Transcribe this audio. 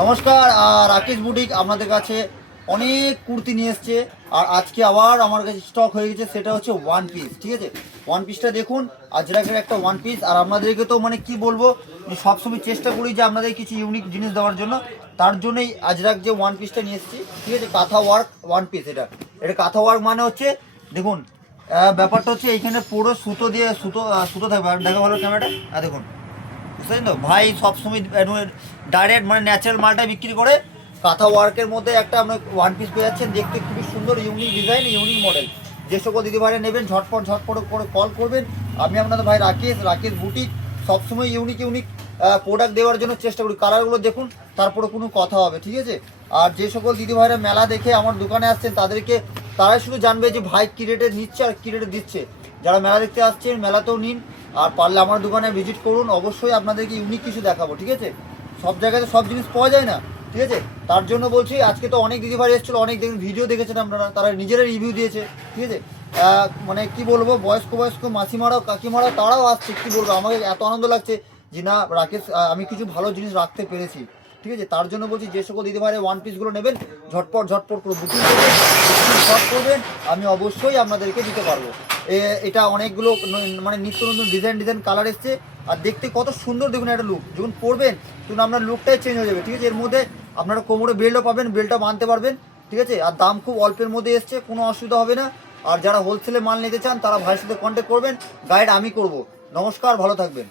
নমস্কার। রাকেশ বুটিক আপনাদের কাছে অনেক কুর্তি নিয়ে এসছে। আর আজকে আবার আমার কাছে স্টক হয়ে গেছে, সেটা হচ্ছে ওয়ান পিস। ঠিক আছে, ওয়ান পিসটা দেখুন, আজরাকের একটা ওয়ান পিস। আর আপনাদেরকে তো মানে কি বলবো, যে সবসময় চেষ্টা করি যে আপনাদের কিছু ইউনিক জিনিস দেওয়ার জন্য। তার জন্যই আজরাক যে ওয়ান পিসটা নিয়ে এসেছি। ঠিক আছে, কাঁথা ওয়ার্ক ওয়ান পিস। এটা কাঁথা ওয়ার্ক মানে হচ্ছে, দেখুন ব্যাপারটা হচ্ছে এইখানে পুরো সুতো দিয়ে সুতো সুতো থাকবে। আর দেখা ভালো ক্যামেরাটা, দেখুন, বুঝতে তো ভাই সবসময় ডাইরেক্ট মানে ন্যাচারাল মালটা বিক্রি করে। কাঁথা ওয়ার্কের মধ্যে একটা আপনার ওয়ান পিস পেয়ে যাচ্ছেন, দেখতে খুবই সুন্দর, ইউনিক ডিজাইন, ইউনিক মডেল। যে সকল দিদি ভাইরা নেবেন ঝটপট ঝটপট করে কল করবেন। আমি আপনাদের ভাই রাকেশ বুটিক সবসময় ইউনিক ইউনিক প্রোডাক্ট দেওয়ার জন্য চেষ্টা করি। কালারগুলো দেখুন, তারপরে কোনো কথা হবে। ঠিক আছে, আর যে সকল দিদি ভাইরা মেলা দেখে আমার দোকানে আসছেন তারাই শুধু জানবে যে ভাই কী রেটে নিচ্ছে আর কী রেটে দিচ্ছে। যারা মেলা দেখতে আসছেন মেলাতেও নিন, আর পারলে আমার দোকানে ভিজিট করুন। অবশ্যই আপনাদেরকে ইউনিক কিছু দেখাবো। ঠিক আছে, সব জায়গাতে সব জিনিস পাওয়া যায় না। ঠিক আছে, তার জন্য বলছি, আজকে তো অনেক দিদিভাই এসেছিলো, অনেক দেখুন ভিডিও দেখেছেন আপনারা, তারা নিজেরা রিভিউ দিয়েছে। ঠিক আছে, মানে কি বলবো, বয়স্ক মাসিমারাও কাকিমারাও তারাও আসছে। কি বলবো, আমাকে এত আনন্দ লাগছে যে না রাকেশ, আমি কিছু ভালো জিনিস রাখতে পেরেছি। ঠিক আছে, তার জন্য বলছি, যে সকল দিদিভাইরা ওয়ান পিসগুলো নেবেন ঝটপট করে বুকিং করবেন, শর্ট করবেন, আমি অবশ্যই আপনাদেরকে দিতে পারবো। এটা অনেকগুলো মানে নিত্য নতুন ডিজাইন কালার এসছে। আর দেখতে কত সুন্দর, দেখুন একটা লুক, যখন পরবেন তখন আপনার লুকটাই চেঞ্জ হয়ে যাবে। ঠিক আছে, এর মধ্যে আপনারা কোমরে বেল্টও পাবেন, বেল্টটা বাঁধতে পারবেন। ঠিক আছে, আর দাম খুব অল্পের মধ্যে এসছে, কোনো অসুবিধা হবে না। আর যারা হোলসেলে মাল নিতে চান তারা ভাইয়ের সাথে কন্ট্যাক্ট করবেন, গাইড আমি করব। নমস্কার, ভালো থাকবেন।